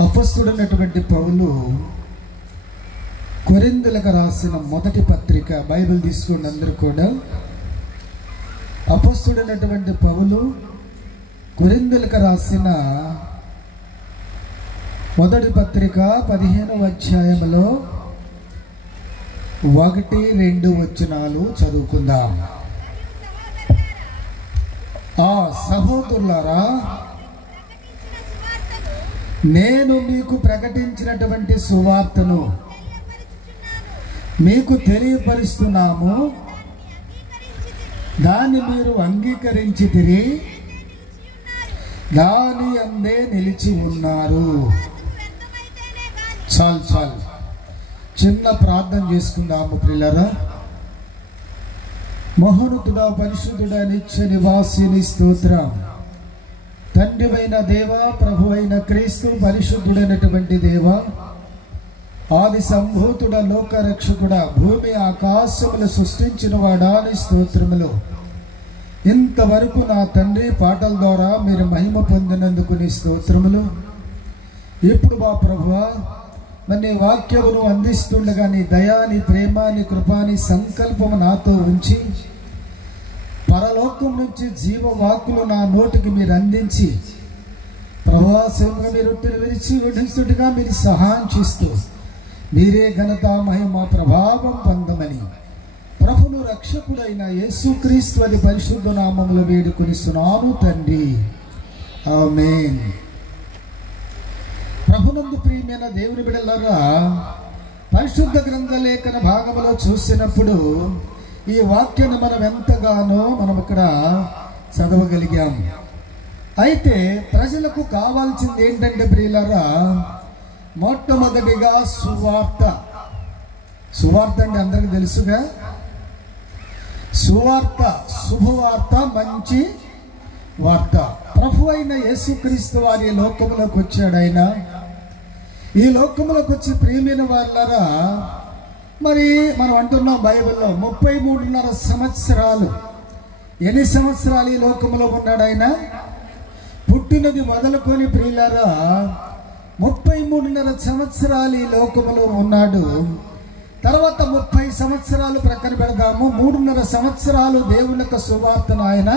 అపొస్తలుడైనటువంటి పౌలు కొరింథీయులకు రాసిన మొదటి పత్రిక, బైబిల్ తీసుకోండి అందరూ కూడా. అపొస్తలుడైనటువంటి పౌలు కొరింథీయులకు రాసిన మొదటి పత్రిక 15వ అధ్యాయంలో 1-2 వచనాలు చదువుకుందాం. ఆ సహోదరులారా, నేను మీకు ప్రకటించినటువంటి సువార్తను మీకు తెలియపరుస్తున్నాము, దాన్ని మీరు అంగీకరించితిరి, దాని అందే నిలిచి ఉన్నారు. చాలు చిన్న ప్రార్థన చేసుకుందాము ప్రియులారా. మహోన్నతుడా, పరిశుద్ధుడా, నిత్య నివాసిని స్తోత్రం. తండ్రివైన దేవ, ప్రభువైన క్రీస్తు, పరిశుద్ధుడైనటువంటి దేవ, ఆది సంభూతుడ, లోకరక్షకుడ, భూమి ఆకాశములు సృష్టించిన వాడా నీ స్తోత్రములు. ఇంతవరకు నా తండ్రి పాటల ద్వారా మీరు మహిమ పొందినందుకు నీ స్తోత్రములు. ఇప్పుడు మా ప్రభువా, నీ వాక్యమును అందిస్తుండగా నీ దయా, నీ ప్రేమ, నీ కృపా, నీ సంకల్పము నాతో ఉంచి పరలోకం నుంచి జీవవాక్కులు నా నోటికి మీరు అందించి ప్రవాసంగా మీరు విరిచి విడిస్తుడిగా మీరు సహాయం చేస్తూ మీరే ఘనత, మహిమ, ప్రభావం పొందమని ప్రభువును రక్షకుడైన యేసుక్రీస్తు అది పరిశుద్ధ నామములో వేడుకొనిస్తున్నాను తండ్రి, ఆమేన్. ప్రభునందు ప్రియమైన దేవుని బిడ్డలారా, పరిశుద్ధ గ్రంథ లేఖన భాగంలో చూసినప్పుడు ఈ వాక్యాన్ని మనం ఎంతగానో మనం ఇక్కడ చదవగలిగాం. అయితే ప్రజలకు కావాల్సింది ఏంటంటే ప్రియులారా, మొట్టమొదటిగా సువార్త. సువార్త అంటే అందరికీ తెలుసుగా. సువార్త, శుభవార్త, మంచి వార్త. ప్రభు అయిన యేసుక్రీస్తు వారి లోకములోకి వచ్చాడు. ఆయన ఈ లోకములోకి వచ్చి ప్రియమైన వాళ్ళరా, మరి మనం అంటున్నాం బైబిల్లో 33.5 సంవత్సరాలు. ఎన్ని సంవత్సరాలు ఈ లోకములో ఉన్నాడు ఆయన? పుట్టినది మొదలుకొని ప్రియులారా 33.5 సంవత్సరాలు ఈ లోకములో ఉన్నాడు. తర్వాత 30 సంవత్సరాలు ప్రక్కన పెడదాము, 3.5 సంవత్సరాలు దేవుని యొక్క సువార్తను ఆయన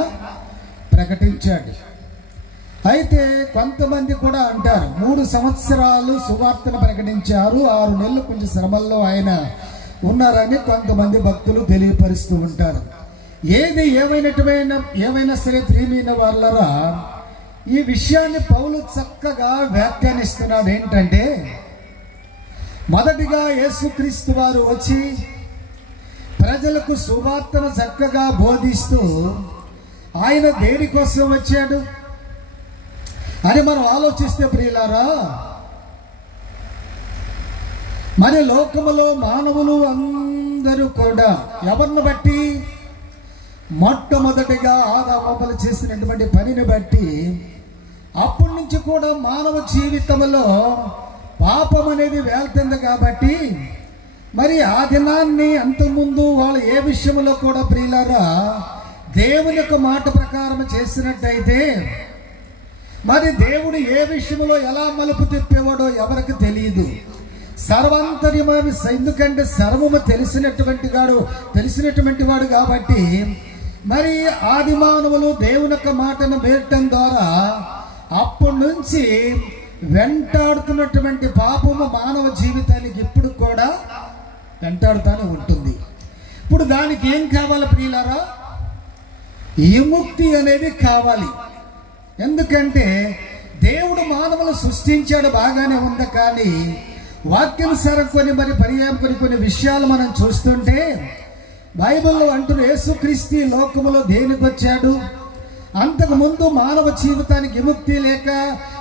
ప్రకటించాడు. అయితే కొంతమంది కూడా అంటారు 3 సంవత్సరాలు సువార్తను ప్రకటించారు, 6 నెలలు కొంచెం శ్రమల్లో ఆయన ఉన్నారని కొంతమంది భక్తులు తెలియపరుస్తూ ఉంటారు. ఏమైనా సరే ప్రియమైన వాళ్ళరా, ఈ విషయాన్ని పౌలు చక్కగా వ్యాఖ్యానిస్తున్నాడు. ఏంటంటే, మొదటిగా యేసుక్రీస్తు వారు వచ్చి ప్రజలకు సువార్తను చక్కగా బోధిస్తూ ఆయన దేని కోసం వచ్చాడు అని మనం ఆలోచిస్తే ప్రియులారా, మన లోకములో మానవులు అందరూ కూడా ఎవరిని బట్టి? మొట్టమొదటిగా ఆదాము చేసినటువంటి పనిని బట్టి అప్పటి నుంచి కూడా మానవ జీవితంలో పాపం అనేది వెళ్తుంది. కాబట్టి మరి ఆ దినాన్ని అంతకుముందు వాళ్ళు ఏ విషయంలో కూడా ప్రియులారా దేవుని యొక్క మాట ప్రకారం చేసినట్టయితే మరి దేవుడు ఏ విషయంలో ఎలా మలుపు తిప్పేవాడో ఎవరికి తెలియదు. సర్వాంతర్యమైన, ఎందుకంటే సర్వము తెలిసినటువంటి వాడు కాబట్టి మరి ఆది మానవులు దేవుని యొక్క మాటను వినటం ద్వారా అప్పటి నుంచి వెంటాడుతున్నటువంటి పాపము మానవ జీవితానికి ఇప్పుడు కూడా వెంటాడుతూనే ఉంటుంది. ఇప్పుడు దానికి ఏం కావాలి ప్రియులారా? విముక్తి అనేది కావాలి. ఎందుకంటే దేవుడు మానవులు సృష్టించాడు, బాగానే ఉంది. కానీ వాక్యానుసారం కొన్ని విషయాలు మనం చూస్తుంటే బైబిల్లో అంటున్న యేసుక్రీస్తు లోకములో దేనికి వచ్చాడు? అంతకుముందు మానవ జీవితానికి విముక్తి లేక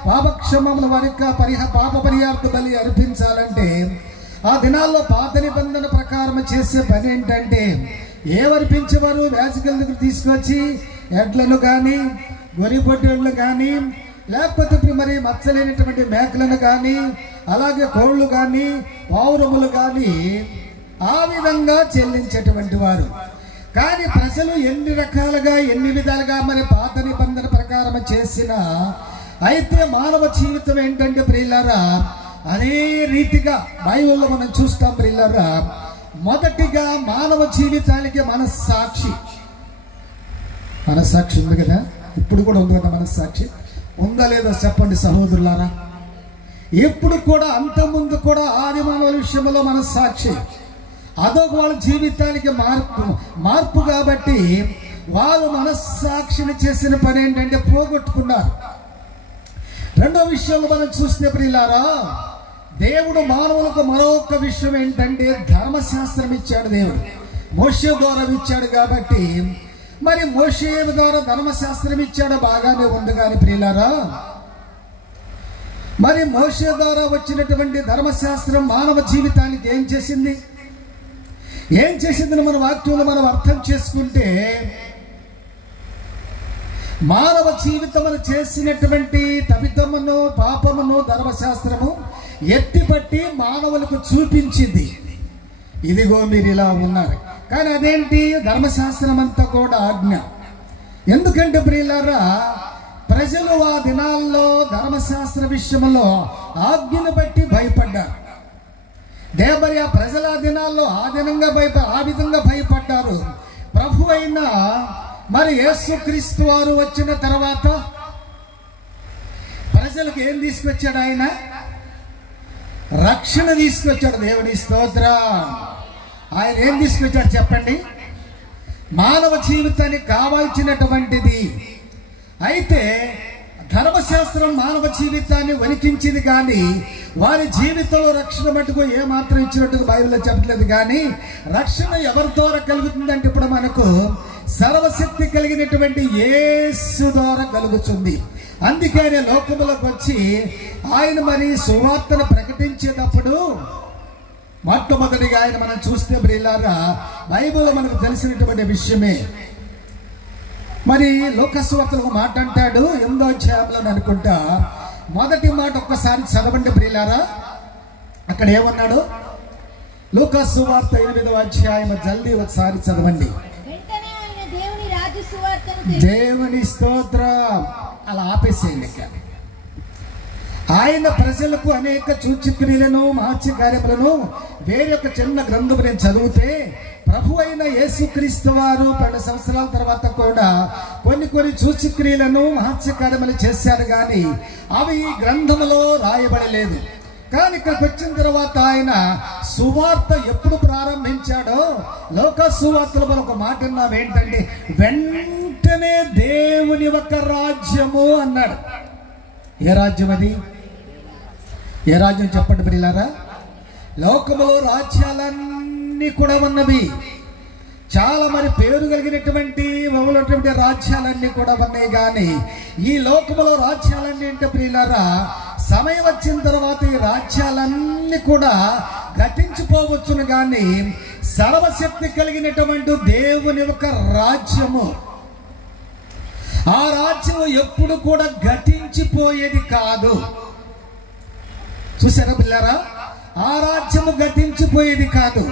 పాపక్షమముల వారికి పాప పరిహార్థ బలి అర్పించాలంటే ఆ దినాల్లో పాత నిబంధన ప్రకారం చేసే పని ఏంటంటే ఏమర్పించేవారు? వేసవిల దగ్గర తీసుకొచ్చి ఎడ్లను కానీ, గొర్రెపొట్టేళ్ళు కానీ, లేకపోతే మరి మచ్చలేనటువంటి మేకలను కానీ, అలాగే కోళ్ళు కానీ, పావురములు కానీ ఆ విధంగా చెల్లించేటువంటి వారు. కానీ ప్రజలు ఎన్ని విధాలుగా మరి పాత నిబంధన ప్రకారం చేసిన అయితే మానవ జీవితం ఏంటంటే ప్రియులారా, అదే రీతిగా బైబిల్లో మనం చూస్తాం ప్రియులారా. మొదటిగా మానవ జీవితానికి మనస్సాక్షి ఉంది కదా, ఇప్పుడు కూడా ఉంది కదా మనస్సాక్షి. ఉందా లేదా చెప్పండి సహోదరులారా. ఎప్పుడు కూడా అంతకుముందు కూడా ఆది మానవుల విషయంలో మనస్సాక్షి, అదొక వాళ్ళ జీవితానికి మార్పు కాబట్టి వాళ్ళు మనస్సాక్షిని చేసిన పని ఏంటంటే పోగొట్టుకున్నారు. రెండో విషయంలో మనం చూస్తే ప్రియులారా, దేవుడు మానవులకు మరొక విషయం ఏంటంటే ధర్మశాస్త్రం ఇచ్చాడు. దేవుడు మోషే ద్వారా ఇచ్చాడు కాబట్టి, మరి మోషే ద్వారా ధర్మశాస్త్రం ఇచ్చాడు, బాగానే ఉంది. కానీ ప్రియులారా, మరి మోషే ద్వారా వచ్చినటువంటి ధర్మశాస్త్రం మానవ జీవితానికి ఏం చేసింది మన వాక్యంలో మనం అర్థం చేసుకుంటే, మానవ జీవితం చేసినటువంటి తప్పిదమును పాపమును ధర్మశాస్త్రము ఎత్తిపట్టి మానవులకు చూపించింది. ఇదిగో మీరు ఇలా ఉన్నారు. కానీ అదేంటి, ధర్మశాస్త్రం అంతా కూడా ఆజ్ఞ. ఎందుకంటే ప్రియులారా, ప్రజలు ఆ దినాల్లో ధర్మశాస్త్ర విషయంలో ఆజ్ఞను బట్టి భయపడ్డారు. దేవరి ఆ ప్రజల దినాల్లో ఆ విధంగా భయపడ్డారు. ప్రభు అయిన మరి యేసుక్రీస్తు వారు వచ్చిన తర్వాత ప్రజలకు ఏం తీసుకొచ్చాడు? ఆయన రక్షణ తీసుకొచ్చాడు. దేవుని స్తోత్రం. ఆయన ఏం తీసుకొచ్చాడు చెప్పండి? మానవ జీవితానికి కావాల్సినటువంటిది. అయితే ధర్మశాస్త్రం మానవ జీవితాన్ని వణికించింది, కానీ వారి జీవితంలో రక్షణ మటుకు ఏమాత్రం ఇచ్చినట్టుగా బైబిల్లో చెప్పట్లేదు. కానీ రక్షణ ఎవరి ద్వారా కలుగుతుందంటే ఇప్పుడు మనకు సర్వశక్తి కలిగినటువంటి యేసు ద్వారా కలుగుతుంది. అందుకే ఆయన లోకములకు వచ్చి ఆయన మరి సువార్తను ప్రకటించేటప్పుడు మొట్టమొదటిగా ఆయన మనం చూస్తే ప్రియులారా, బైబిల్లో మనకు తెలిసినటువంటి విషయమే. మరి లోకసువార్తలో ఒక మాట అంటాడు, 8వ అధ్యాయంలో అనుకుంటా, మొదటి మాట ఒక్కసారి చదవండి ప్రియులారా. అక్కడ ఏమన్నాడు? లోకసువార్త 8వ అధ్యాయం జల్దీ ఒకసారి చదవండి. దేవుని స్తోత్రం. అలా ఆపేసేయండి. ఆయన ప్రజలకు అనేక సూచక్రియలను మహత్య కార్యములను వేరొక చిన్న గ్రంథం నేను చదివితే, ప్రభు అయిన యేసుక్రీస్తు వారు 2 సంవత్సరాల తర్వాత కూడా కొన్ని సూచక్రియలను మహత్య కార్యములు చేశారు, కానీ అవి ఈ గ్రంథంలో రాయబడలేదు. కానీ ఇక్కడికి వచ్చిన తర్వాత ఆయన సువార్త ఎప్పుడు ప్రారంభించాడో లోక సువార్తలో మనం ఒక మాట విన్నాం. ఏంటంటే వెంటనే దేవుని ఒక రాజ్యము అన్నాడు. ఏ రాజ్యం అది? ఏ రాజ్యం చెప్పండి ప్రియులారా? లోకములో రాజ్యాలన్నీ కూడా ఉన్నవి, చాలా మరి పేరు కలిగినటువంటి రాజ్యాలన్నీ కూడా ఉన్నాయి. కానీ ఈ లోకములో రాజ్యాలన్నీ అంటే ప్రియులారా, సమయం వచ్చిన తర్వాత ఈ రాజ్యాలన్నీ కూడా గతించిపోవచ్చును, కానీ సర్వశక్తి కలిగినటువంటి దేవుని ఒక రాజ్యము, ఆ రాజ్యము ఎప్పుడు కూడా గతించిపోయేది కాదు. చూసారా పిల్లారా? ఆ రాజ్యము గతించిపోయేది కాదు.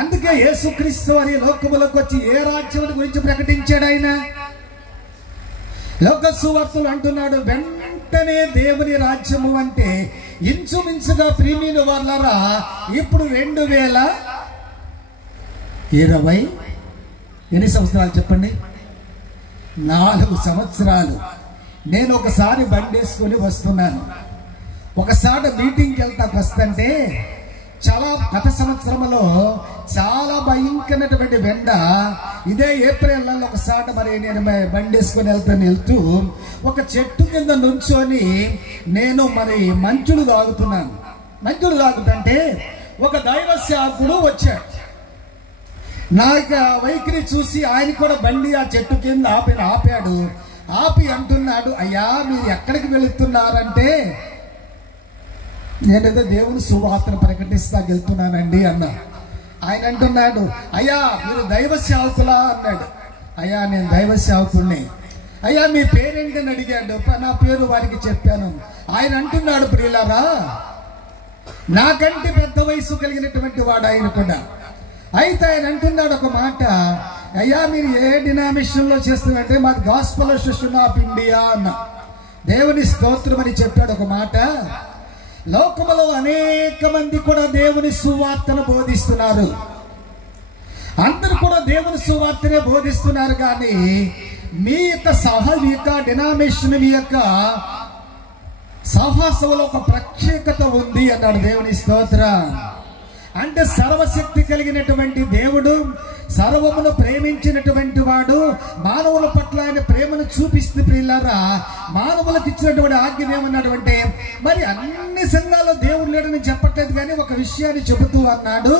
అందుకే యేసుక్రీస్తు వారి లోకములకు వచ్చి ఏ రాజ్యం గురించి ప్రకటించాడు? ఆయన లోక సువార్తలు అంటున్నాడు వెంటనే దేవుని రాజ్యము. అంటే ఇంచుమించుగా ప్రియమైన వాళ్ళరా, ఇప్పుడు 2020 ఎన్ని సంవత్సరాలు చెప్పండి? 4 సంవత్సరాలు. నేను ఒకసారి బండేసుకొని వస్తున్నాను, ఒకసారి మీటింగ్కి వెళ్తాకు వస్తుంటే చాలా గత సంవత్సరంలో చాలా భయంకరమైనటువంటి వెండ, ఇదే ఏప్రిల్ నెలలో ఒకసారి మరి నేను బండేసుకొని వెళ్తూ ఒక చెట్టు కింద నుంచొని నేను మరి మంచులు తాగుతున్నాను. మంచులు తాగుతుంటే ఒక దైవ సేవకుడు వచ్చాడు. నా వైఖరి చూసి ఆయన కూడా బండి ఆ చెట్టు కింద ఆపాడు. ఆపి అంటున్నాడు, అయ్యా మీరు ఎక్కడికి వెళుతున్నారంటే, నేనేదో దేవుని సువార్తను ప్రకటిస్తాకి వెళ్తున్నానండి అన్నా. ఆయన అంటున్నాడు, అయ్యా మీరు దైవ సేవకులా అన్నాడు. అయ్యా నేను దైవ సేవకుడిని. అయ్యా మీ పేరేంటని అడిగాడు. నా పేరు వారికి చెప్పాను. ఆయన అంటున్నాడు, ప్రియులారా నాకంటే పెద్ద వయసు కలిగినటువంటి వాడు ఆయన కూడా. అయితే ఆయన అంటున్నాడు ఒక మాట, అయ్యా మీరు ఏ డినామినేషన్లో చేస్తున్నారంటే మాది గాస్పెల్ అసోసియేషన్ ఆఫ్ ఇండియా అన్న. దేవుని స్తోత్రం అని చెప్పాడు. ఒక మాట, లోకములో అనేక మంది కూడా దేవుని సువార్తను బోధిస్తున్నారు. అందరూ కూడా దేవుని సువార్తనే బోధిస్తున్నారు. కానీ మీ యొక్క డినామినేషన్, మీ యొక్క సహవాసంలో ఒక ప్రత్యేకత ఉంది అన్నాడు. దేవుని స్తోత్రం. అంటే సర్వశక్తి కలిగినటువంటి దేవుడు, సర్వమును ప్రేమించినటువంటి వాడు, మానవుల పట్ల ఆయన ప్రేమను చూపిస్తూ ప్రియులారా మానవులకు ఇచ్చినటువంటి ఆజ్ఞ ఏమన్నాడంటే, మరి అన్ని సంఘాల్లో దేవుడు లేడని చెప్పట్లేదు, కానీ ఒక విషయాన్ని చెబుతూ అన్నాడు,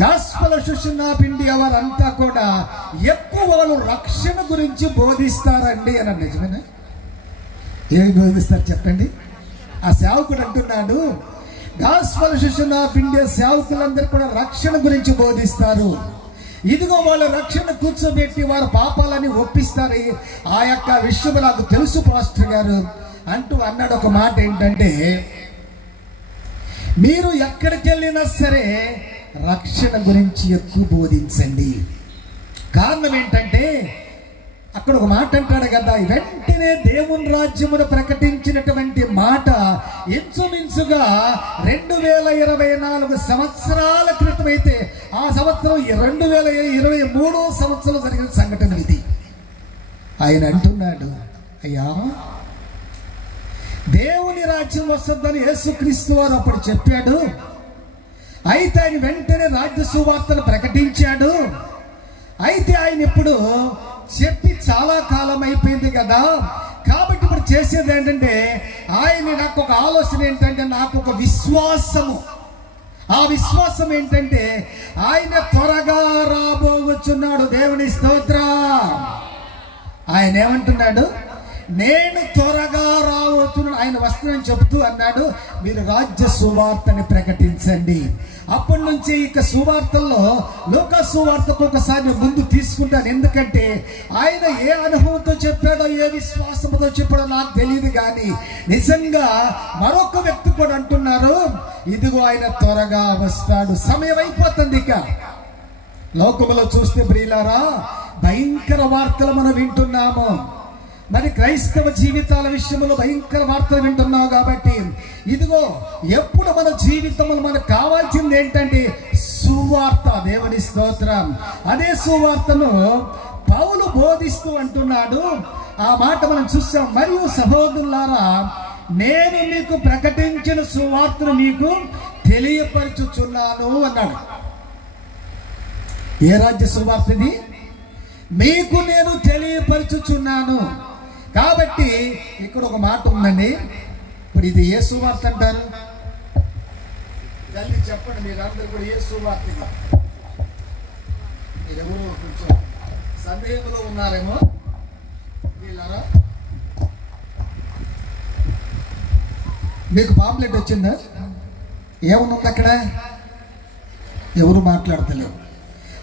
గాస్పెల్ అసోసియేషన్ ఆఫ్ ఇండియా వారంతా కూడా ఎక్కువ వాళ్ళు రక్షణ గురించి బోధిస్తారండి అని. నిజమేనా? ఏమి బోధిస్తారు చెప్పండి? ఆ సేవకుడు అంటున్నాడు, గాస్పెల్ అసోసియేషన్ ఆఫ్ ఇండియా సేవకులందరూ కూడా రక్షణ గురించి బోధిస్తారు. ఇదిగో వాళ్ళు రక్షణ కూర్చోబెట్టి వారి పాపాలని ఒప్పిస్తారు. ఆ యొక్క విషయం నాకు తెలుసు పాస్టర్ గారు అంటూ అన్నాడు. ఒక మాట ఏంటంటే, మీరు ఎక్కడికి వెళ్ళినా సరే రక్షణ గురించి ఎక్కువ బోధించండి. కారణం ఏంటంటే, అక్కడ ఒక మాట అంటాడు కదా, వెంటనే దేవుని రాజ్యమును ప్రకటించినటువంటి మాట ఇంచుమించుగా 2024 సంవత్సరాల క్రితం అయితే, ఆ సంవత్సరం 2023 సంవత్సరం జరిగిన సంఘటన ఇది. ఆయన అంటున్నాడు, అయ్యా దేవుని రాజ్యం వస్తుందని యేసుక్రీస్తు వారు అప్పుడు చెప్పాడు. అయితే ఆయన వెంటనే రాజ్య సువార్తను ప్రకటించాడు. అయితే ఆయన ఇప్పుడు చెప్పి చాలా కాలం అయిపోయింది కదా, కాబట్టి ఇప్పుడు చేసేది ఏంటంటే, ఆయన నాకు ఒక ఆలోచన ఏంటంటే, నాకు ఒక విశ్వాసము, ఆ విశ్వాసం ఏంటంటే ఆయన త్వరగా రాబోతున్నాడు. దేవుని స్తోత్రం. ఆయన ఏమంటున్నాడు, నేను త్వరగా రాబోతున్నాను, ఆయన వస్తున్నాను చెప్తూ అన్నాడు, మీరు రాజ్య సువార్తని ప్రకటించండి. అప్పటి నుంచి ఇక సువార్తల్లో లోక సువార్తకు ఒకసారి ముందు తీసుకుంటాను. ఎందుకంటే ఆయన ఏ అనుభవంతో చెప్పాడో, ఏ విశ్వాసంతో చెప్పాడో నాకు తెలియదు, కానీ నిజంగా మరొక వ్యక్తి కూడా అంటున్నారు, ఇదిగో ఆయన త్వరగా వస్తాడు, సమయం అయిపోతుంది. ఇక లోకములో చూస్తే ప్రియులారా భయంకర వార్తలు మనం వింటున్నాము. మరి క్రైస్తవ జీవితాల విషయంలో భయంకర వార్తలు వింటున్నావు. కాబట్టి ఇదిగో ఎప్పుడు మన జీవితంలో మనకు కావాల్సింది ఏంటంటే సువార్త. దేవుని స్తోత్రం. అదే సువార్తను పౌలు బోధిస్తూ అంటున్నాడు. ఆ మాట మనం చూసాం. మరియు సహోదరులారా, నేను మీకు ప్రకటించిన సువార్తను మీకు తెలియపరచుచున్నాను అన్నాడు. ఏ రాజ్య సువార్త ఇది? మీకు నేను తెలియపరచుచున్నాను. కాబట్టి ఇక్కడ ఒక మాట ఉందండి. ఇప్పుడు ఇది ఏ సువార్త అంటారు? జల్దీ చెప్పండి. మీరందరూ కూడా ఏ సువార్త? మీరెవరో కొంచెం సందేహంలో ఉన్నారేమో. వీళ్ళారా? మీకు పాంప్లెట్ వచ్చిందా? ఏముంది అక్కడ? ఎవరు మాట్లాడతలేరు.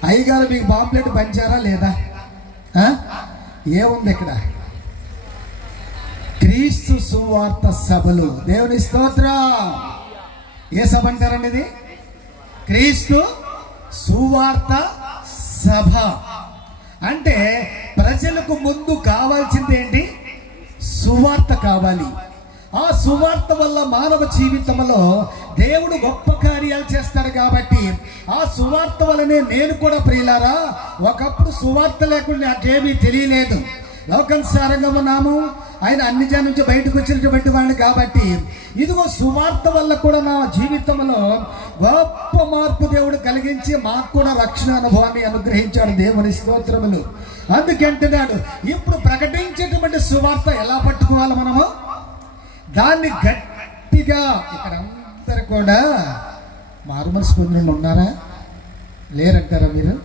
అయ్యగారు మీకు పాంప్లెట్ పంచారా లేదా? ఏముంది ఇక్కడ? క్రీస్తు సువార్త సభలు. దేవుని స్తోత్రం. ఏ సభ అంటారండి ఇది? క్రీస్తు సువార్త సభ. అంటే ప్రజలకు ముందు కావాల్సింది ఏంటి? సువార్త కావాలి. ఆ సువార్త వల్ల మానవ జీవితంలో దేవుడు గొప్ప కార్యాలు చేస్తాడు. కాబట్టి ఆ సువార్త వల్లనే నేను కూడా ప్రియులారా, ఒకప్పుడు సువార్త లేకుండా నాకేమీ తెలియలేదు. లోకానుసారంగా ఉన్నాము. ఆయన అన్ని జనం నుంచి బయటకు వచ్చినటువంటి వాడిని. కాబట్టి ఇదిగో సువార్త వల్ల కూడా నా జీవితంలో గొప్ప మార్పు దేవుడు కలిగించి మాకు కూడా రక్షణ అనుభవాన్ని అనుగ్రహించాడు. దేవుని స్తోత్రములు. అందుకంటున్నాడు, ఇప్పుడు ప్రకటించేటువంటి సువార్త ఎలా పట్టుకోవాలి మనము? దాన్ని గట్టిగా. ఇక్కడ అందరు కూడా మారు మనసు పొందిన ఉన్నారా? లేరంటారా మీరు?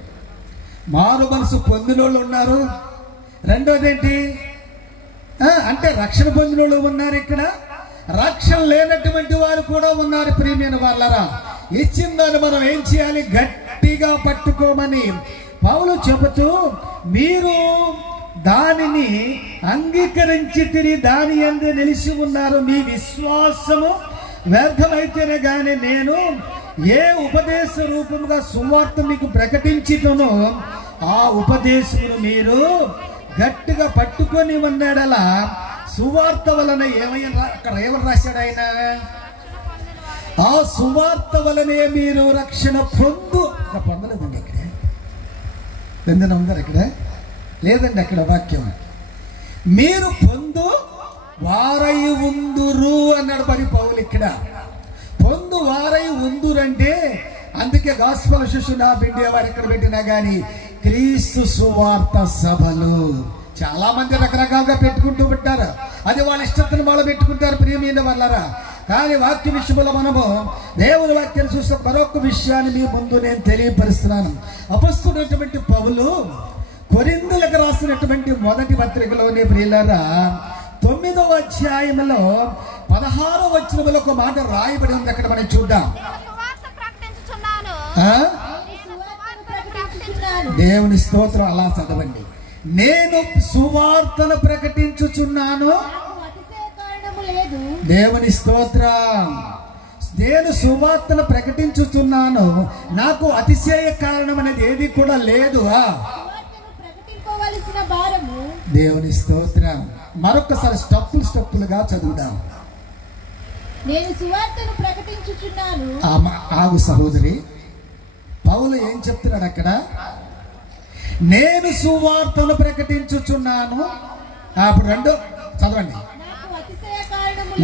మారు మనసు పొందిన వాళ్ళు ఉన్నారు. రెండోది ఏంటి అంటే రక్షణ పొందిన వాళ్ళు ఉన్నారు. ఇక్కడ రక్షణ లేనటువంటి వారు కూడా ఉన్నారు. ప్రియమైన వాళ్ళరా, ఇచ్చిందని మనం ఏం చేయాలి? గట్టిగా పట్టుకోమని పౌలు చెబుతూ, మీరు దానిని అంగీకరించి తిరిగి దాని యందు నిలిచి ఉన్నారు. మీ విశ్వాసము వ్యర్థమైతేనే గాని నేను ఏ ఉపదేశ రూపముగా సువార్త మీకు ప్రకటించుటనో ఆ ఉపదేశమును మీరు గట్టిగా పట్టుకొని ఉన్నాడలా సువార్త వలన ఏమైనా అక్కడ ఏమని రాశాడు ఆయన? ఆ సువార్త వలనే మీరు రక్షణ పొందలేదండి. ఇక్కడ పొందిన ఉందా? ఇక్కడ లేదండి. అక్కడ వాక్యం మీరు పొందు వారై ఉందురు అన్నాడు మరి పౌలు. ఇక్కడ పొందు వారై ఉందురంటే అందుకే గాస్పల్ శిష్యులు నా బిడ్డేవాడు ఎక్కడ పెట్టినా కానీ క్రీస్తు సువార్త సభలు చాలా మంది రకరకాలుగా పెట్టుకుంటూ ఉంటారు. అది వాళ్ళ ఇష్టത്തിന് వాళ్ళు పెట్టుకుంటారు ప్రియమైన వాళ్ళరా. కానీ వాక్య విషయంలో మనము దేవుని వాక్యాన్ని చూస్తే మరొక విషయాన్ని మీ ముందు నేను తెలియపరుస్తున్నాను. అపొస్తలుడైనటువంటి పౌలు కొరింథీయులకు రాసినటువంటి మొదటి పత్రికలోని ప్రియులారా 9వ అధ్యాయంలో 16వ వచనంలో ఒక మాట రాయబడి ఉంది. అక్కడ మనం చూద్దాం. దేవుని స్తోత్రం. అలా చదవండి. నేను సువార్తను ప్రకటించుచున్నాను. దేవుని స్తోత్రం. నేను సువార్తను ప్రకటించుచున్నాను, నాకు అతిశయ కారణం అనేది ఏది కూడా లేదు. దేవుని స్తోత్రం. మరొకసారి స్టెప్పులుగా చదువుదాం. నేను సువార్తను ప్రకటించుచున్నాను. ఆగు సహోదరి, పౌలు ఏం చెప్తున్నాడు అక్కడ? నేను సువార్తను ప్రకటించుచున్నాను. అప్పుడు రెండో చదవండి.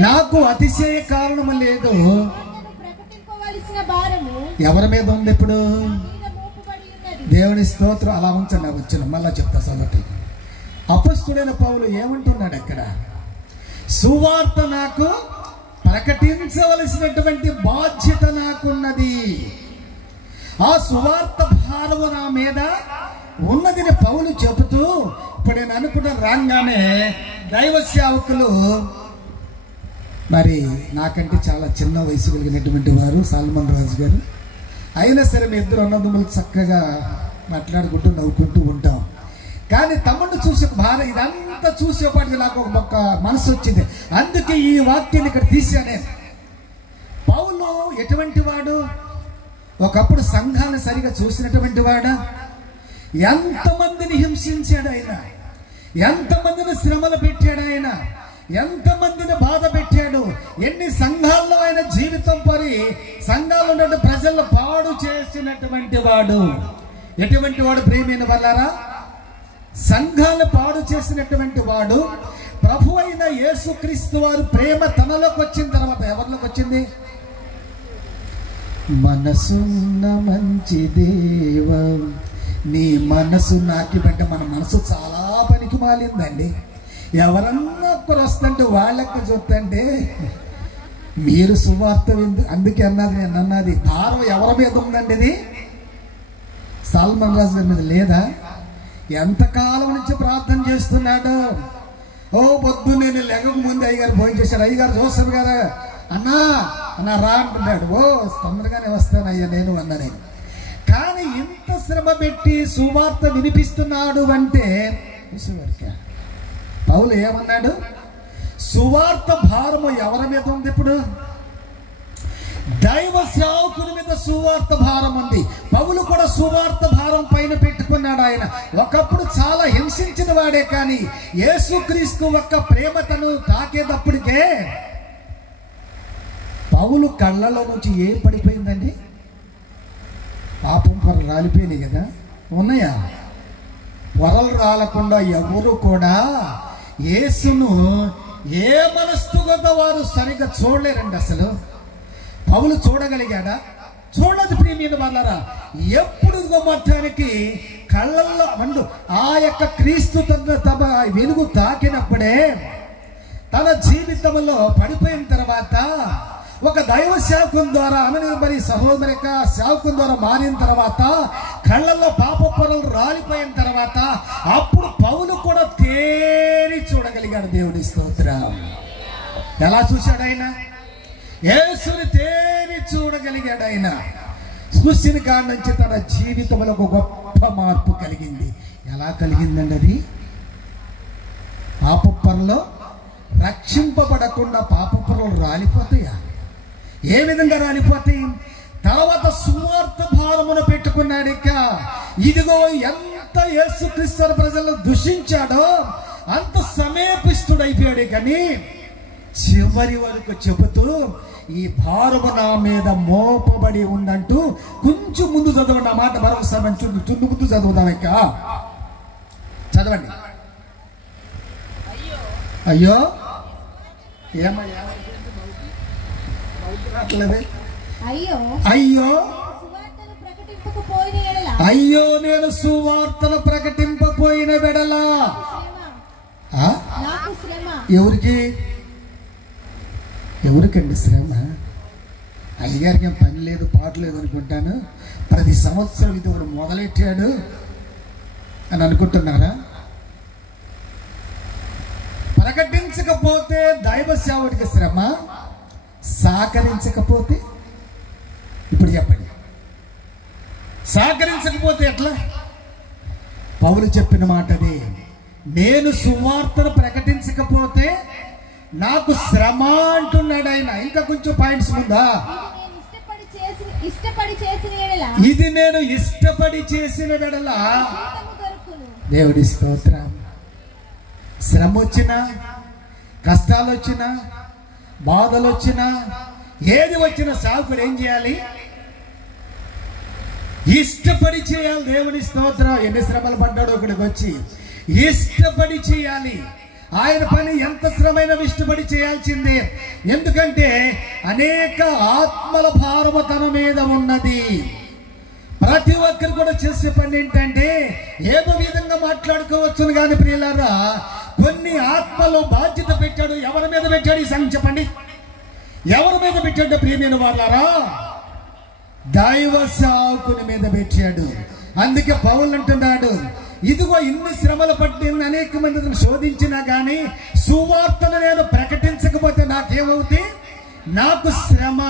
నాకు అతిశయ కారణము లేదు. ఎవరి మీద ఉంది ఇప్పుడు? దేవుని స్తోత్రం. అలా ఉంచండి. వచ్చిన మళ్ళా చెప్తా సంగతి. అపొస్తలుడైన పౌలు ఏమంటున్నాడు అక్కడ? సువార్త నాకు ప్రకటించవలసినటువంటి బాధ్యత నాకున్నది. ఆ సువార్త భారము నా మీద ఉన్నదిని పౌలు చెబుతూ ఇప్పుడు నేను అనుకున్న రాగానే దైవ సేవకులు మరి నాకంటే చాలా చిన్న వయసు కలిగినటువంటి వారు సాల్మన్ రాజు గారు, అయినా సరే మీ ఇద్దరు అన్నదమ్ములు చక్కగా మాట్లాడుకుంటూ నవ్వుకుంటూ ఉంటాం. కానీ తమ్ముడిని చూసి భార్య ఇదంతా చూసేపాటికి నాకు ఒక మనసు వచ్చింది. అందుకే ఈ వాక్యాన్ని ఇక్కడ తీశానే. పౌలు ఎటువంటి వాడు? ఒకప్పుడు సంఘాన్ని సరిగా చూసినటువంటి వాడా? ఎంతమందిని హింసించాడు ఆయన, ఎంతమందిని శ్రమలు పెట్టాడు ఆయన, ఎంతమందిని బాధ పెట్టాడు, ఎన్ని సంఘాల్లో ఆయన జీవితం పరి సంఘాల్లో ఉన్న ప్రజలను పాడు చేసినటువంటి వాడు. ఎటువంటి వాడు ప్రియమైన వాళ్ళారా? సంఘాలు పాడు చేసినటువంటి వాడు. ప్రభు అయిన యేసుక్రీస్తు వారు ప్రేమ తనలోకి వచ్చిన తర్వాత ఎవరిలోకి వచ్చింది? మనసున్న మంచి దేవ నీ మనసు నాకి బట్ట. మన మనసు చాలా పనికి మాలిందండి. ఎవరన్నా ఒకరు వస్తుంటే వాళ్ళకి చూస్తుంటే మీరు సువార్త అందుకే అన్నది, నేను అన్నది భారం ఎవరి మీద ఉందండి? ఇది సాల్మన్ రాజు గారి మీద లేదా? ఎంతకాలం నుంచి ప్రార్థన చేస్తున్నాడు. ఓ పొద్దు నేను లెగక ముందు అయ్యగారు భోజనం చేశాడు. అయ్యగారు జోసఫ్ గారు అన్నా రా అంటున్నాడు. ఓ తొందరగానే వస్తానయ్యా నేను అన్నా. నేను కానీ ఇంత శ్రమ పెట్టి సువార్త వినిపిస్తున్నాడు అంటే పౌలు ఏమన్నాడు? సువార్త భారము ఎవరి మీద ఉంది? ఇప్పుడు దైవ సేవకుని మీద సువార్త భారం ఉంది. పౌలు కూడా సువార్త భారం పైన పెట్టుకున్నాడు. ఆయన ఒకప్పుడు చాలా హింసించిన వాడే, కానీ యేసుక్రీస్తు ఒక్క ప్రేమ తను తాకేటప్పటికే పౌలు కళ్ళలో నుంచి ఏం పడిపోయిందండి? పాపం పొరలు రాలిపోయినాయి కదా, ఉన్నాయా? పొరలు రాలకుండా ఎవరు కూడా యేసును ఏ మనస్తుగత వారు సరిగ్గా చూడలేరండి. అసలు పౌలు చూడగలిగాడా? చూడలేదు ప్రియమైన వాళ్ళరా. ఎప్పుడు మొత్తానికి కళ్ళల్లో మండు ఆ యొక్క క్రీస్తు తమ వెలుగు తాకినప్పుడే తన జీవితంలో పడిపోయిన తర్వాత ఒక దైవ సేవకుని ద్వారా మరి సహోదరిక సేవకుని ద్వారా మారిన తర్వాత కళ్ళల్లో పాప పొరలు రాలిపోయిన తర్వాత అప్పుడు పౌలు కూడా తేరి చూడగలిగాడు. దేవుడి స్తోత్రం. ఎలా చూశాడు ఆయన? యేసుని తేరి చూడగలిగాడు ఆయన. చూసిన కాడి నుంచి తన జీవితంలో ఒక గొప్ప మార్పు కలిగింది. ఎలా కలిగిందండి అది? పాప పొరలో రక్షింపబడకుండా పాప పొరలు రాలిపోతాయా? ఏ విధంగా రాలిపోతాయి? తర్వాత సువార్త భారమును పెట్టుకున్నాడు. ఇక ఇదిగో ఎంత యేసుక్రీస్తు ప్రజలను దూషించాడో అంత సమీపిస్తుడైపోయాడు. కానీ చివరి వరకు చెబుతూ ఈ భారము నా మీద మోపబడి ఉందంటూ కొంచెం ముందు చదవండి. ఆ మాట మరొకసారి చుండు ముందు చదువుదాం. ఇక చదవండి. అయ్యో ఏమయ్యా అయ్యో అయ్యో నేను సువార్తను ప్రకటింపపోయిన వెడల. ఎవరికండి శ్రమ? అయ్యగారికి ఏం పని లేదు పాటు లేదు అనుకుంటాను. ప్రతి సంవత్సరం ఇది ఒకడు మొదలెట్టాడు అని అనుకుంటున్నారా? ప్రకటించకపోతే దైవ సేవకుడికి శ్రమ, సహకరించకపోతే ఇప్పుడు చెప్పండి, సహకరించకపోతే ఎట్లా? పౌలు చెప్పిన మాట అదే, నేను సువార్తను ప్రకటించకపోతే నాకు శ్రమ అంటున్నాడు ఆయన. ఇంకా కొంచెం పాయింట్స్ ఉందా? ఇది నేను ఇష్టపడి చేసిన వెడల దేవుడి స్తోత్రం. శ్రమ వచ్చినా, కష్టాలు వచ్చినా, బాధలు వచ్చినా, ఏది వచ్చినా సాకుడు ఏం చేయాలి? ఇష్టపడి చేయాలి. దేవుని స్తోత్రం. ఎన్ని శ్రమలు పడ్డాడు ఇక్కడికి వచ్చి, ఇష్టపడి చేయాలి. ఆయన పని ఎంత శ్రమైన ఇష్టపడి చేయాల్సిందే. ఎందుకంటే అనేక ఆత్మల భారము తన మీద ఉన్నది. ప్రతి ఒక్కరు కూడా చేసే పని ఏంటంటే ఏదో విధంగా మాట్లాడుకోవచ్చును కానీ ప్రియులారా, కొన్ని ఆత్మలు బాధ్యత పెట్టాడు. ఎవరి మీద పెట్టాడు ఈ సంగతి చెప్పండి? ఎవరి మీద పెట్టాడు ప్రియమైన వాళ్ళారా? దైవ సేవకుని మీద పెట్టాడు. అందుకే పౌలు అంటున్నాడు, ఇదిగో ఇన్ని శ్రమలు పట్టి అనేక మందిని శోధించినా కానీ సువార్తను నేను ప్రకటించకపోతే నాకేమవుతుంది? నాకు శ్రమ.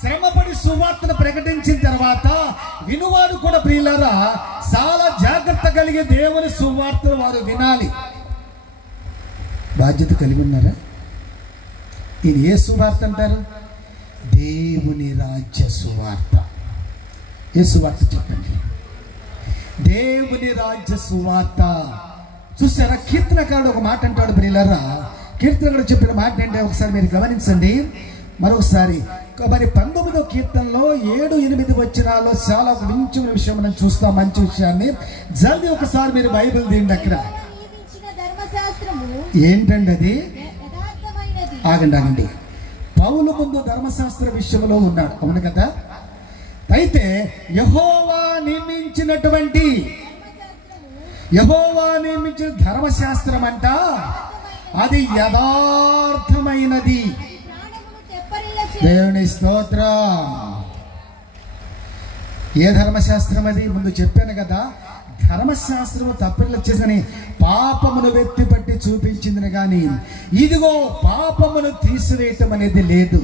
శ్రమపడి సువార్తను ప్రకటించిన తర్వాత వినువారు కూడా ప్రియులారా చాలా జాగ్రత్త కలిగి దేవుని సువార్తను వారు వినాలి. బాధ్యత కలిగి ఉన్నారా? ఇది ఏ సువార్త అంటారు? దేవుని రాజ్య సువార్త. ఏ సువార్త చెప్పండి? దేవుని రాజ్య సువార్త. చూసారా, కీర్తనకారుడు ఒక మాట అంటాడు ప్రియులారా. కీర్తనకారుడు చెప్పిన మాట అంటే ఒకసారి మీరు గమనించండి మరొకసారి. మరి 19వ కీర్తనలో 7-8 వచనాల్లో చాలా మించిన విషయం మనం చూస్తాం. మంచి విషయాన్ని జల్దీ ఒకసారి మీరు బైబిల్ తీయండి. అక్కడ ఏంటండి అది? ఆగండి. పౌలు ముందు ధర్మశాస్త్ర విషయంలో ఉన్నాడు, అవును కదా? అయితే యెహోవా నియమించినటువంటి ధర్మశాస్త్రం అంట అది యథార్థమైనది. దేవుని స్తోత్రం. ఏ ధర్మశాస్త్రం అది? ముందు చెప్పాను కదా, ధర్మశాస్త్రము తప్పిళ్ళు చేసని పాపమును వెత్తి పట్టి చూపించింది కానీ ఇదిగో పాపమును తీసివేయటం అనేది లేదు.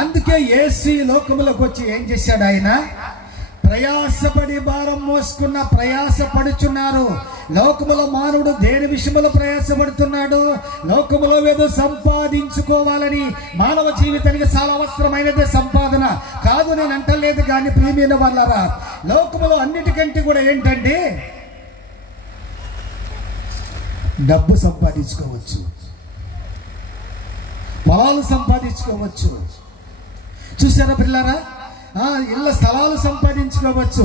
అందుకే యేసు లోకములకు వచ్చి ఏం చేశాడు? ఆయన ప్రయాసపడి భారం మోసుకున్న ప్రయాసపడుచున్నారు. లోకములో మానవుడు దేని విషయంలో ప్రయాసపడుతున్నాడు? లోకములో ఏదో సంపాదించుకోవాలని. మానవ జీవితానికి చాలా అవసరమైనదే సంపాదన, కాదు నేను అంటలేదు. కానీ ప్రియమైన వాళ్ళారా, లోకములో అన్నిటికంటే కూడా ఏంటంటే డబ్బు సంపాదించుకోవచ్చు, పొలాలు సంపాదించుకోవచ్చు. చూసారా పిల్లారా? ఇళ్ళ స్థలాలు సంపాదించుకోవచ్చు.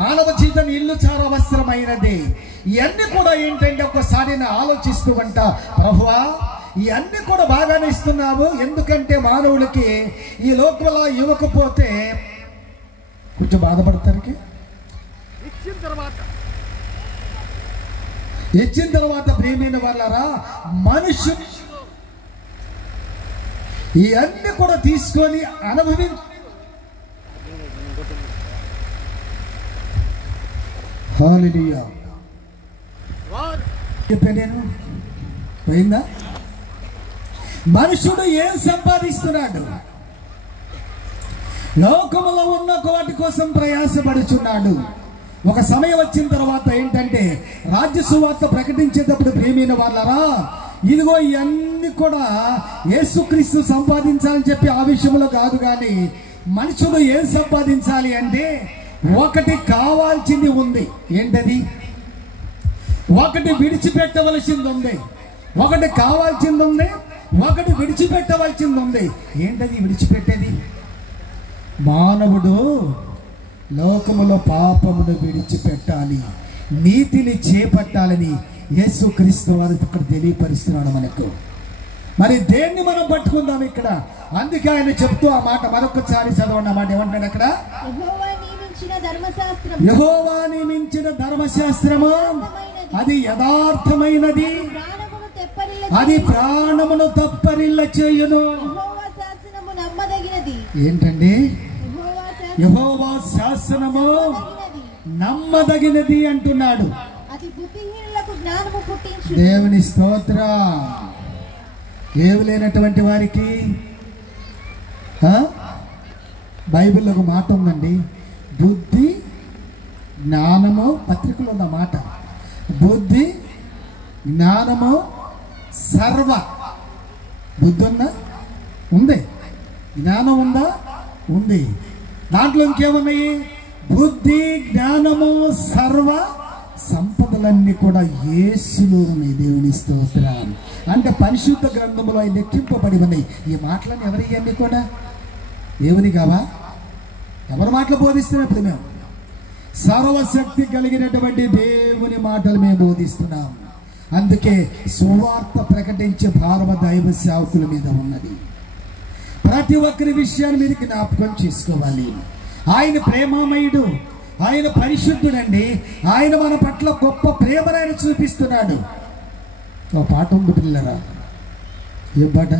మానవ జీవితం ఇల్లు చాలా అవసరమైనది. ఇవన్నీ కూడా ఏంటంటే ఒకసారి నేను ఆలోచిస్తూ అంట, ప్రభువా ఇవన్నీ కూడా బాగానే ఇస్తున్నావు. ఎందుకంటే మానవులకి ఈ లోపల ఇవ్వకపోతే కొంచెం బాధపడతానికి. ఇచ్చిన తర్వాత ప్రియమైన వాళ్ళారా, మనుషులు ఇవన్నీ కూడా తీసుకొని హల్లెలూయా చెప్పాను. పోయిందా? మనుషుడు ఏం సంపాదిస్తున్నాడు? లోకములో ఉన్న వాటి కోసం ప్రయాసపడుచున్నాడు. ఒక సమయం వచ్చిన తర్వాత ఏంటంటే రాజ్య సువార్త ప్రకటించేటప్పుడు ప్రియమైన వాళ్ళారా, ఇదిగో ఇవన్నీ కూడా యేసుక్రీస్తు సంపాదించాలని చెప్పి ఆ విషయంలో కాదు. కానీ మనుషుడు ఏం సంపాదించాలి అంటే ఒకటి కావాల్సింది ఉంది. ఏంటది? ఒకటి విడిచిపెట్టవలసింది ఉంది, ఒకటి కావాల్సింది ఉంది, ఒకటి విడిచిపెట్టవలసింది ఉంది. ఏంటది విడిచిపెట్టేది? మానవుడు లోకములో పాపమును విడిచిపెట్టాలి, నీతిని చేపట్టాలని యేసుక్రీస్తు వారు ఇక్కడ తెలియపరుస్తున్నాడు మనకు. మరి దేన్ని మనం పట్టుకుందాం ఇక్కడ? అందుకే ఆయన చెప్తూ ఆ మాట మరొకసారి చదవండి. ఆ మాట ఏమంటాడు అక్కడ? యెహోవా నియమించిన ధర్మశాస్త్రము అది యథార్థమైనది, అది ప్రాణమును తప్పరిల్ల చేయును. ఏంటండి? యెహోవా శాసనము నమ్మదగినది అంటున్నాడు. దేవుని స్తోత్రం. ఏమి లేనటువంటి వారికి బైబిల్లో ఒక మాట ఉందండి, బుద్ధి జ్ఞానము. పత్రికలో ఉన్న మాట, బుద్ధి జ్ఞానము సర్వ. బుద్ధి ఉందా? ఉంది. జ్ఞానం ఉందా? ఉంది. దాంట్లో ఇంకేమున్నాయి? బుద్ధి జ్ఞానము సర్వ సంపదలన్నీ కూడా యేసులో ఉన్నాయి. దేవుని స్తోత్రం. అంటే పరిశుద్ధ గ్రంథములో అవి లెక్కింపబడి ఉన్నాయి. ఈ మాటలను ఎవరివన్నీ కూడా దేవుని కావా? ఎవరి మాటలు బోధిస్తున్నప్పుడు మేము సర్వశక్తి కలిగినటువంటి దేవుని మాటలు మేము బోధిస్తున్నాం. అందుకే సువార్త ప్రకటించే భారవ దైవ సేవకుల మీద ఉన్నది. ప్రతి ఒక్కరి విషయాన్ని మీరు జ్ఞాపకం చేసుకోవాలి. ఆయన ప్రేమమయుడు, ఆయన పరిశుద్ధుడండి. ఆయన మన పట్ల గొప్ప ప్రేమను ఆయన చూపిస్తున్నాడు. ఒక పాట ఉంది పిల్లరా. ఏం పాట?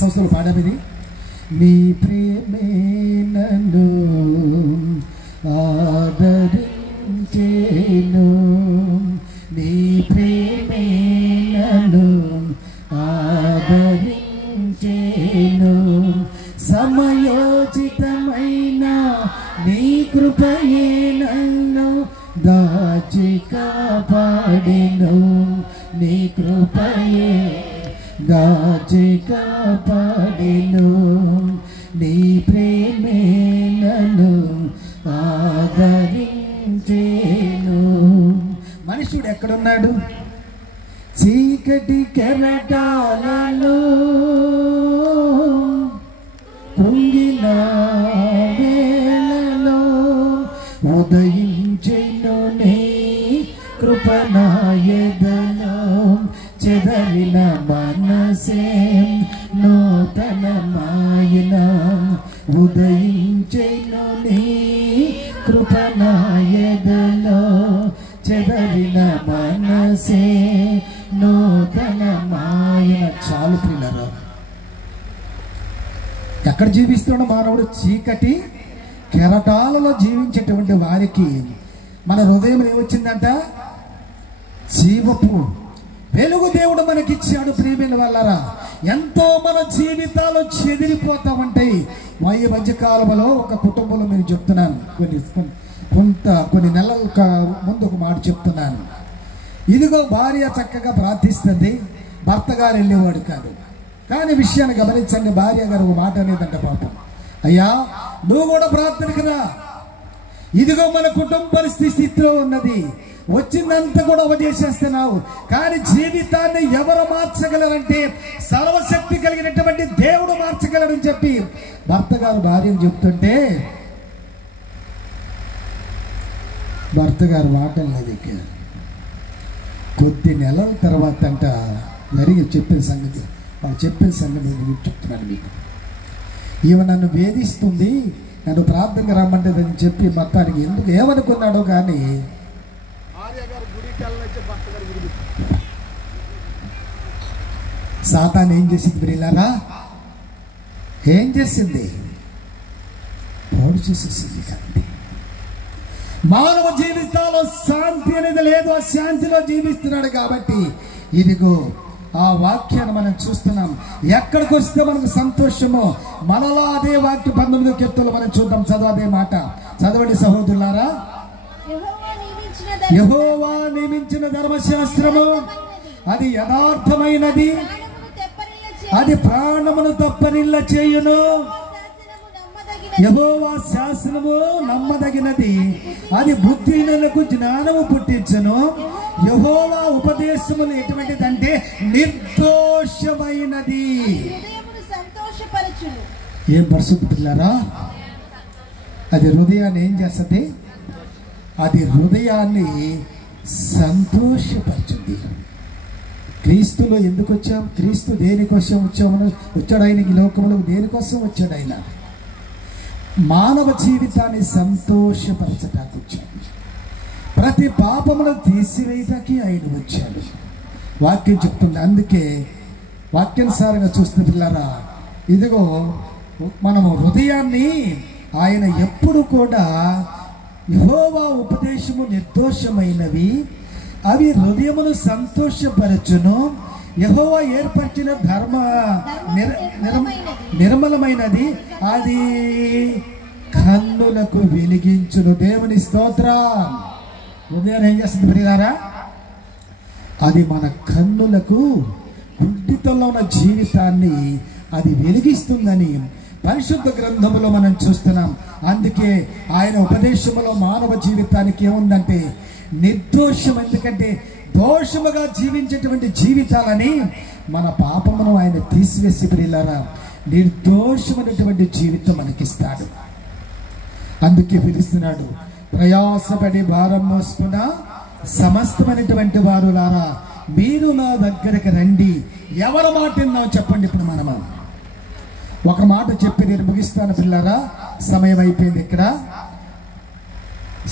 సంవత్సరాలు పాడమిది. నీ ప్రేమే నన్ను ఆదరించేను, నీ ప్రేమే నన్ను ఆదరించేను, సమయోచితమైన నీ కృపయే నన్ను దాచి కాపాడెను, నీ కృపయే దాచి కాపాడెను, నీ ప్రేమే నన్ను ఆదరించేను. మనుషుడు ఎక్కడున్నాడు? చీకటి కెరటాలలో కృంగిన వేళలో ఉదయించెను నీ కృపణాయదలో, చెదరిన మనసే నూతనమాయన, ఉదయించెను నీ కృపణాయదలో, చెదరిన మనసే నూతనమాయన. చాలు పిల్లరా. ఎక్కడ జీవిస్తున్నాడు మానవుడు? చీకటి కెరటాలలో జీవించేటువంటి వారికి మన హృదయం ఏమొచ్చిందంట? జీవపు వెలుగు దేవుడు మనకిచ్చాడు. ప్రియమైన వాళ్ళరా, ఎంతో మన జీవితాలు చెదిరిపోతామంటాయి. ఈ మధ్య కాలంలో ఒక కుటుంబంలో నేను చెప్తున్నాను, కొన్ని నెలల ముందు ఒక మాట చెప్తున్నాను. ఇదిగో భార్య చక్కగా ప్రార్థిస్తుంది, భర్త గారు వెళ్ళేవాడు కాదు. కానీ విషయాన్ని గమనించండి, భార్య గారు ఒక మాట అనేదంట, పాపం, అయ్యా నువ్వు కూడా ప్రార్థనకు రా, ఇదిగో మన కుటుంబ పరిస్థితి స్థితిలో ఉన్నది, వచ్చిందంతా కూడా చేసేస్తున్నావు, కానీ జీవితాన్ని ఎవరు మార్చగలరంటే సర్వశక్తి కలిగినటువంటి దేవుడు మార్చగలరని చెప్పి భర్త గారు భార్యకు చెప్తుంటే భర్త గారు మాటలేదు. కొద్ది నెలల తర్వాత అంట జరిగి చెప్పిన సంగతి, వాళ్ళు చెప్పిన సంగతి నేను చెప్తున్నాను మీకు. ఈమె నన్ను వేధిస్తుంది, నన్ను ప్రార్థనగా రమ్మంటేదని చెప్పి మొత్తానికి ఎందుకు ఏమనుకున్నాడో కానీ సాతాను ఏం చేసింది ప్రియులారా? ఏం చేసింది? పాడు చేసేసింది. కానీ మానవ జీవితాల్లో శాంతి అనేది లేదు, ఆ శాంతిలో జీవిస్తున్నాడు. కాబట్టి ఇదిగో ఆ వాక్యాన్ని మనం చూస్తున్నాం. ఎక్కడికి వస్తే మనకు సంతోషమో మనలో అదే వాక్య 19వ కీర్తనలో మనం చూద్దాం. చదవదే మాట చదవండి సహోదరులారా. యెహోవా నియమించిన ధర్మశాస్త్రము అది యథార్థమైనది, అది ప్రాణమును తప్పనిల్ల చేయును. యెహోవా శాసనము నమ్మదగినది, అది బుద్ధిహీనులకు జ్ఞానము పుట్టించును. యెహోవా ఉపదేశములు ఎటువంటిదంటే నిర్దోషమైనది. హృదయమును సంతోషపరచును. ఏం పరిశుద్ధ పిల్లారా, అది హృదయాన్ని ఏం చేస్తుంది? అది హృదయాన్ని సంతోషపరచుంది. క్రీస్తులో ఎందుకు వచ్చాం? క్రీస్తు దేనికోసం వచ్చాడు? ఆయన ఈ లోకంలో దేనికోసం వచ్చాడు? ఆయన మానవ జీవితాన్ని సంతోషపరచడానికి వచ్చాడు. ప్రతి పాపమును తీసివేయటానికి ఆయన వచ్చాడు. వాక్యం చెప్తుంది. అందుకే వాక్యానుసారంగా చూస్తున్న పిల్లరా, ఇదిగో మనము హృదయాన్ని ఆయన ఎప్పుడు కూడా యెహోవా ఉపదేశము నిర్దోషమైనవి, అవి హృదయమును సంతోషపరచును. యెహోవా ఏర్పరిచిన ధర్మ నిర్మలమైనది, అది కన్నులకు వెలిగించును. దేవుని స్తోత్రం. హృదయాన్ని ఏం చేస్తుంది ప్రియులారా? అది మన కన్నులకు గుడ్డితల్లో ఉన్న జీవితాన్ని అది వెలిగిస్తుందని పరిశుద్ధ గ్రంథములో మనం చూస్తున్నాం. అందుకే ఆయన ఉపదేశములో మానవ జీవితానికి ఏముందంటే నిర్దోషం. ఎందుకంటే దోషముగా జీవించేటువంటి జీవితాలని మన పాపమును ఆయన తీసివేసి ప్రియులారా నిర్దోషమైనటువంటి జీవితం మనకిస్తాడు. అందుకే పిలుస్తున్నాడు, ప్రయాసపడి భారం మోసుకున్న సమస్తమైనటువంటి వారులారా మీరు నా దగ్గరికి రండి. ఎవరి మాట విన్నావు చెప్పండి. ఇప్పుడు మనము ఒక మాట చెప్పి నేను ముగిస్తాను పిల్లారా, సమయం అయిపోయింది. ఇక్కడ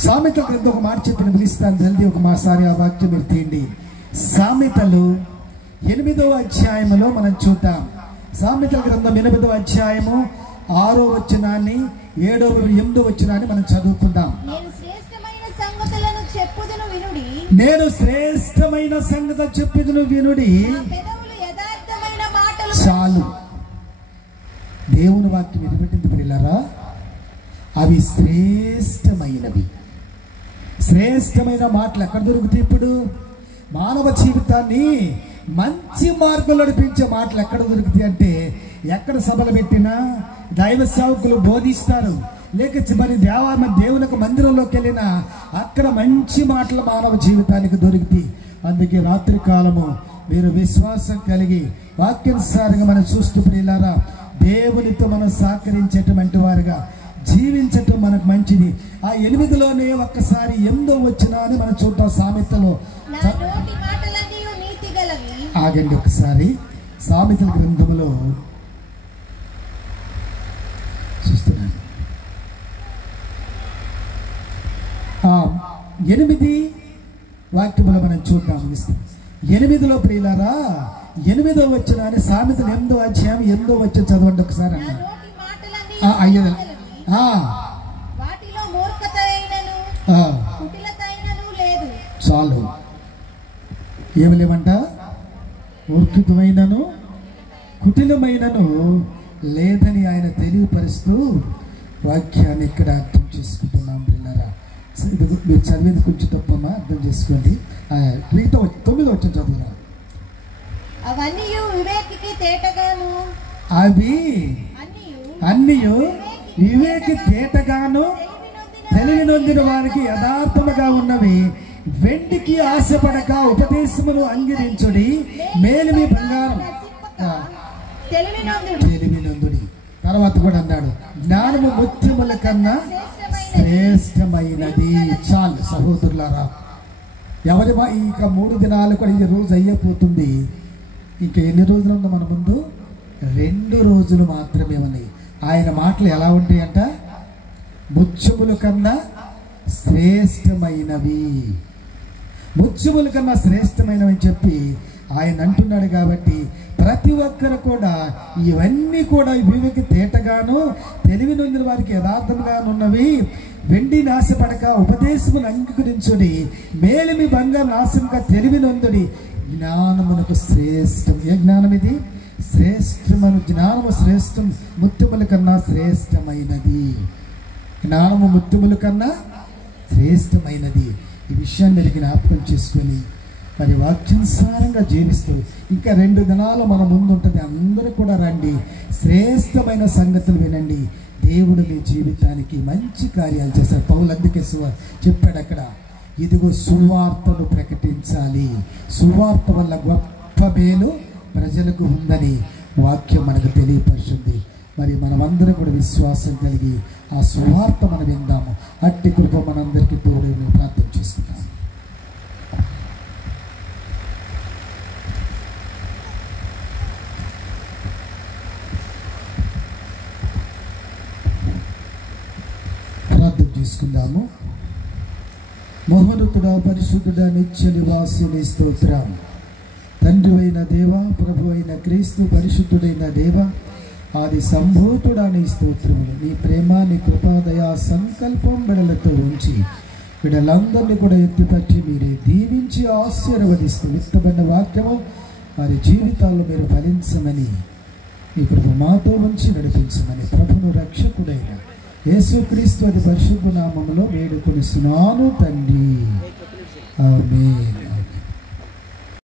సామెతల గ్రంథం ఒక మాట చెప్పి ముగిస్తాను. జల్దీ ఒక మాసారి ఆ వాక్యం మీరు తీయండి. సామెతలు 8వ అధ్యాయములో మనం చూద్దాం. సామెతల గ్రంథం 8వ అధ్యాయము 6వ వచనాన్ని 7వ 8వ వచనాన్ని మనం చదువుకుందాం. నేను శ్రేష్టమైన సంగతులను చెప్పుదును వినుడి. నేను శ్రేష్టమైన సంగతి చెప్పుదును వినుడి. నా పెదవులు యథార్థమైన మాటలు. చాలు. దేవుని వాక్యం ఎటువంటి ప్రియులారా, అవి శ్రేష్టమైనవి. శ్రేష్టమైన మాటలు ఎక్కడ దొరుకుతాయి? ఇప్పుడు మానవ జీవితాన్ని మంచి మార్గంలో నడిపించే మాటలు ఎక్కడ దొరుకుతాయి అంటే, ఎక్కడ సభలు పెట్టినా దైవ సేవకులు బోధిస్తారు, లేక మరి దేవునికి మందిరంలోకి వెళ్ళినా అక్కడ మంచి మాటలు మానవ జీవితానికి దొరుకుతాయి. అందుకే రాత్రి కాలము మీరు విశ్వాసం కలిగి వాక్యానుసారంగా మనం చూస్తూ ప్రియులారా దేవునితో మనం సహకరించేటువంటి వారుగా జీవించటం మనకు మంచిది. ఆ 8లోనే ఒక్కసారి 8వ వచనం అని మనం చూద్దాం. సామెతలో ఆగండి ఒకసారి. సామెతల గ్రంథములో చూస్తున్నాను 8 వాక్యములు మనం చూద్దాం. 8లో ప్రియులారా 8వ వచనాన్ని సామెతలు 8వ అధ్యాయం 8వ వచనం చదవండి ఒకసారి. చాలు. ఏమి లేవంట? మూర్ఖితమైనను కుటిలమైనను లేదని ఆయన తెలియపరుస్తూ వాక్యాన్ని ఇక్కడ అర్థం చేసుకుంటున్నాం పిల్లరా. మీరు చదివేది కొంచెం తప్పమా, అర్థం చేసుకోండి. 9వ వచనం చదువురా. అవి అన్నియు వివేకి తేటగాను తెలివి నొందిన వారికి యథార్థముగా ఉన్నవి. వెండికి ఆశపడక ఉపదేశమును అంగీరించుడి. మేలిమి బంగారం తెలివి నొందుడి. తర్వాత కూడా అన్నాడు, జ్ఞానము ముత్యముల కన్నా శ్రేష్టమైనది. చాలు సహోదరులారా, ఎవరి ఇంకా 3 దినాలు కూడా ఈ రోజు అయ్యపోతుంది. ఇంకా ఎన్ని రోజులు ఉందో మన ముందు? 2 రోజులు మాత్రమే ఉన్నాయి. ఆయన మాటలు ఎలా ఉంటాయంట? ముత్యముల కన్నా శ్రేష్టమైనవి. ముత్యముల కన్నా శ్రేష్టమైనవి అని చెప్పి ఆయన అంటున్నాడు. కాబట్టి ప్రతి ఒక్కరు కూడా ఇవన్నీ కూడా వివేకి తేటగాను తెలివి నొందిన వారికి యథార్థంగానున్నవి. వెండి నాశపడక ఉపదేశమును అంగీకరించుడి. మేలిమి బంగారు నాశంగా తెలివి నొందుడి. జ్ఞానమునకు శ్రేష్టం. ఏ జ్ఞానం ఇది? శ్రేష్టమైన జ్ఞానము శ్రేష్టం, ముత్యముల కన్నా శ్రేష్టమైనది. జ్ఞానము ముత్యముల కన్నా శ్రేష్టమైనది. ఈ విషయాన్ని మీరు జ్ఞాపకం చేసుకొని మరి వాక్యానుసారంగా జీవిస్తూ ఇంకా 2 దినాలు మన ముందు ఉంటుంది. అందరూ కూడా రండి, శ్రేష్టమైన సంగతులు వినండి. దేవుడు మీ జీవితానికి మంచి కార్యాలు చేస్తారు. పౌలు అందుకే చెప్పాడు అక్కడ, ఇదిగో సువార్తను ప్రకటించాలి, సువార్త వల్ల గొప్ప మేలు ప్రజలకు ఉందని వాక్యం మనకు తెలియపరుస్తుంది. మరి మనమందరం కూడా విశ్వాసం కలిగి ఆ సువార్త మనం విందాము. అట్టి కృప మనందరికీ తోడు ప్రార్థన చేసుకుంటాం. ప్రార్థన చేసుకుందాము. మహోన్నతుడా, పరిశుద్ధుడా, నిత్య నివాసిని స్తోత్రం. తండ్రి అయిన దేవ, ప్రభు అయిన క్రీస్తు, పరిశుద్ధుడైన దేవ, ఆది సంభూతుడా నీ స్తోత్రములు. నీ ప్రేమ, నీ కృపాదయా సంకల్పం బిడలతో ఉంచి బిడలందరినీ కూడా ఎత్తిపట్టి మీరే దీవించి ఆశీర్వదిస్తూ విత్తబడిన వాక్యము వారి జీవితాల్లో మీరు ఫలించమని, ఈ కృప మాతో ఉంచి నడిపించమని ప్రభును రక్షకుడైన యేసుక్రీస్తు అతి పరిశుద్ధ నామములో వేడుకొనిస్తున్నాను తండ్రి. ఆమేన్.